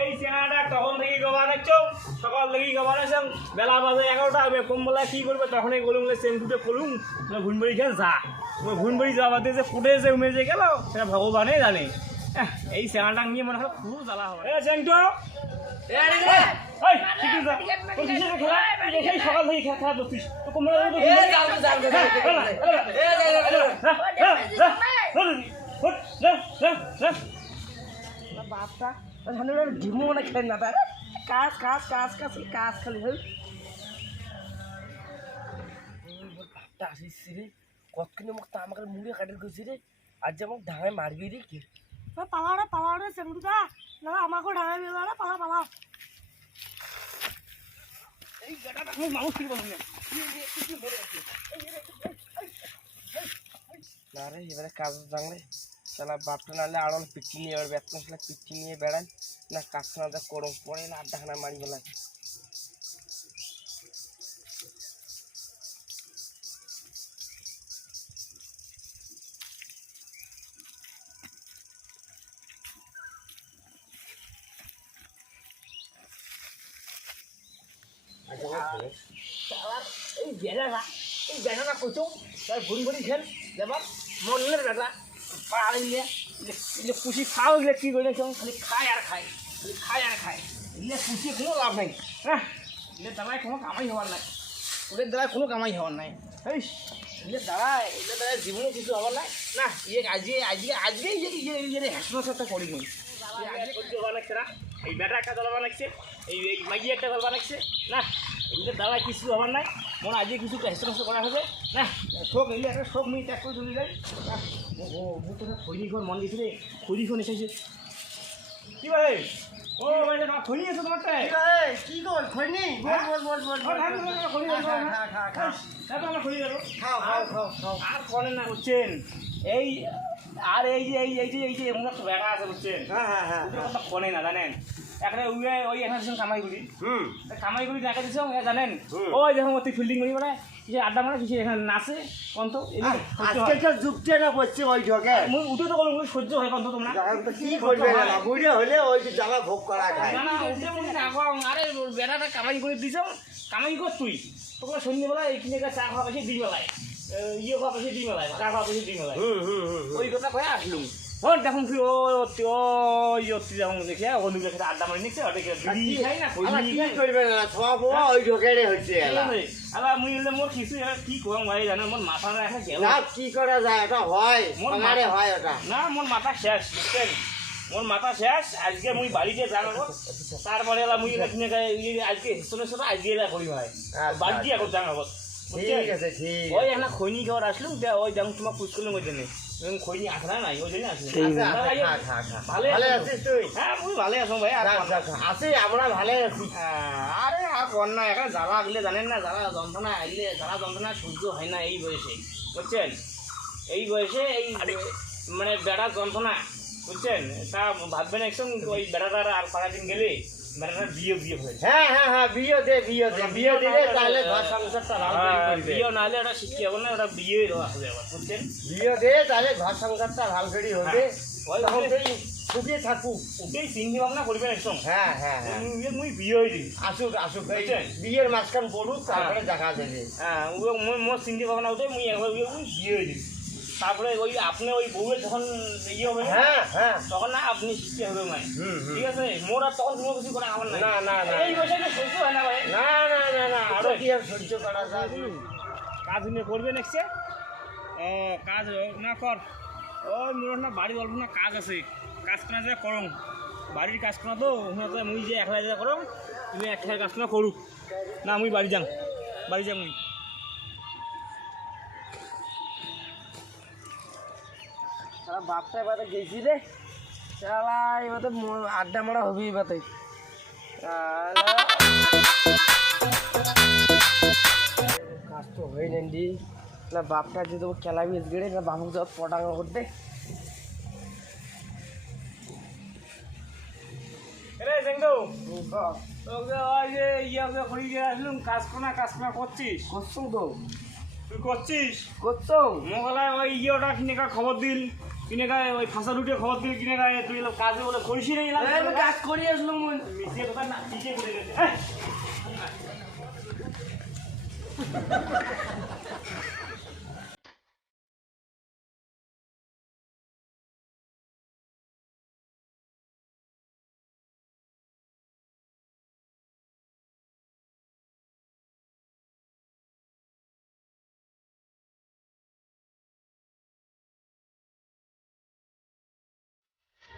এই চেনাটা তখন থেকে গবানাচ্ছো সকাল থেকে গবানাচ্ছেন বেলা বাজে 11টা হবে কমবেলায় কী করবে তখন এই গলুম চেনটুটে খুলুম ঘুনবাড়ি খেয়ে যা ঘুনবাড়ি যাওয়াতে যে ফুটে যে উমে যে গেল সেটা ভগবানই জানে এই চেনাটা নিয়ে মনে হয় খুব জ্বালা হবে চেনটো সকাল থেকে খেলা করছিস বাপটা ডিমো মানে খেলেন না তার কাজ কাজ কাজ কাজ কাজ খালি হল বাপটা আসিস রে কতক্ষণে মোক তা আমাকে মুড়ে কাটিয়ে গেছি রে আজ যে আমাকে ঢাঙায় মারবি রে কি পালাওটা চেঙ্গুটা না আমাকেও ঢাঙায় বেলা পালা পালা এই গাটাটা আমি মানুষ কি বলুন না রে এবারে কাজ জানলে তাহলে বাপটা নাহলে আড়ন পিটি নিয়ে এবার বেতন আসলে পিটি নিয়ে বেড়ান না কাজখানাটা করম পড়ে না আড্ডাখানা মারি বেলায় এই বেড়াটা কোচো তার ঘুরি ঘুরি খেল যাবার মনের বেটা পাড়িলে পুষি খাও এগুলো কী করে খালি খায় আর খায় এগুলো পুষিয়ে কোনো লাভ নাই হ্যাঁ এগুলোর দ্বারায় কোনো কামাই হওয়ার নাই ওদের দ্বারায় কোনো কামাই হওয়ার নাই এই এগুলোর দ্বারায় জীবনে কিছু হওয়ার নাই না আজকে হ্যাসনো সাথে করি নি এই বেটা একটা দল বানাচ্ছে এই মাইয়ে একটা দল বানাচ্ছে না এগুলোর দ্বারা কিছু হওয়ার নাই মনে আজকে কিছু হ্যাসনো করা হবে না শোক এগুলো একটা শোক মিনিট এক করে চলে যায় ও খৈনি ঘর মন গেছে রে খৈনি ঘর এসেছে কি বলে ও ভাই খৈনি আছে তোমার কি কর খৈনি আর করেন না বুঝছেন এই আর এই যে এমন একটা ব্যাটা আছে বুঝছেন হ্যাঁ কনে না জানেন একটা ওই এখানে কামাইগুলি কামাইগুলি দেখা দিচ্ছ জানেন ওই দেখুন তুই ফিল্ডিং করি মানে যে আড্ডা মানে কিছু এখানে নাচে কন্ত আজকালকার যুগটা না করছে ওই ঢোকে উঠে তো বলো সহ্য হয় কন্ত তোমরা কি করবে না বুড়ে হলে ওই জ্বালা ভোগ করা খায় না উঠে মনে আরে বেড়াটা কামাই করে দিছ কামাই কর তুই তোমরা সন্ধ্যেবেলা এইখানে চা খাওয়া পাশে দিই বেলায় ইয়ে খাওয়া পাশে দিই বেলায় চা খাওয়া পাশে দিই বেলায় ওই কথা কয়ে আসলুম ওর দেখুন কি ওই দেখুন দেখে বন্ধুদের সাথে আড্ডা মারি নিচ্ছে ওটাকে খাই না করবে না সব ওই ঢোকে হচ্ছে আবার মুই মোর কিছু কি কম ভাই জানো মোর মাথা না এখন গেল কি করা যায় ওটা হয় আমারে হয় ওটা না মোর মাথা শেষ বুঝছেন মোর মাথা শেষ আজকে মুই বাড়িতে যাবো তারপরে মুই আজকে হিসনের সাথে আজকে করি ভাই বাড়ি দিয়ে এখন জানাবো ঠিক আছে ঠিক ওই একটা খৈনি খাওয়ার আসলাম ওই যেমন তোমার পুষ করলাম ওই জন্য খৈনি আসে না নাই ওই জন্য আসলে ভালো আছিস তুই হ্যাঁ মুই ভালো আছো ভাই আছি আমরা ভালো আছি আরে আর কর না এখন জ্বালা গেলে জানেন না জ্বালা যন্ত্রণা আইলে জ্বালা যন্ত্রণা সহ্য হয় না এই বয়সে বুঝছেন এই বয়সে এই মানে বেড়ার যন্ত্রণা বুঝছেন তা ভাববেন একদম ওই বেড়াটার আর সারাদিন গেলে বেড়াটার বিয়ে হয়েছে হ্যাঁ বিয়ে দিলে তাহলে ঘর সংসারটা ভালো বিয়ে না হলে ওটা শিখতে হবে না ওটা বিয়ে হবে আবার বুঝছেন বিয়ে দে তাহলে ঘর সংসারটা ভালো করে হবে তখন সুখে থাকুক ওটাই চিন্তা ভাবনা করবেন একদম হ্যাঁ মুই বিয়ে হয়ে দিই আসুক বিয়ের মাঝখান পড়ুক তারপরে দেখা যাবে হ্যাঁ মোর চিন্তা ভাবনা ওটাই মুই একবার বিয়ে হয়ে দিই তারপরে ওই আপনি ওই বউয়ের যখন ইয়ে হবে হ্যাঁ তখন না আপনি শিখতে হবে ভাই ঠিক আছে মোর আর তখন কোনো কিছু করা হবে না এই বছর সহ্য হয় না ভাই না আরো কি আর সহ্য করা যায় কাজ নিয়ে করবে নেক্সটে কাজ না কর ওই মোর না বাড়ি অল্প না কাজ আছে কাজ করা যা করো বাড়ির কাজ করা তো ওখানে মুই যে একলা যা করো তুমি একটা কাজ না করুক না মুই বাড়ি যাম মুই বাপটা এবারে গেছি রে চালা এবারে আড্ডা মারা হবি এবারে কাজ তো হয়ে নেন দি না বাপটা যে তো খেলাবি গেড়ে না বাপক যত পটাঙ্গা করতে রে জেঙ্গো তোকে ওই যে ইয়ে খড়ি দিয়ে আসলুম কাজ করছিস করছো তো তুই করছিস করছো মোগলায় ওই ইয়েটা কিনে খবর দিল কিনে গায়ে ওই ফাঁসা রুটে খবর দিলে কিনে গায়ে তুই এলো কাজে বলে করিস না এলাম আমি কাজ করি আসলো মন মিশিয়ে কথা না মিশিয়ে করে গেছে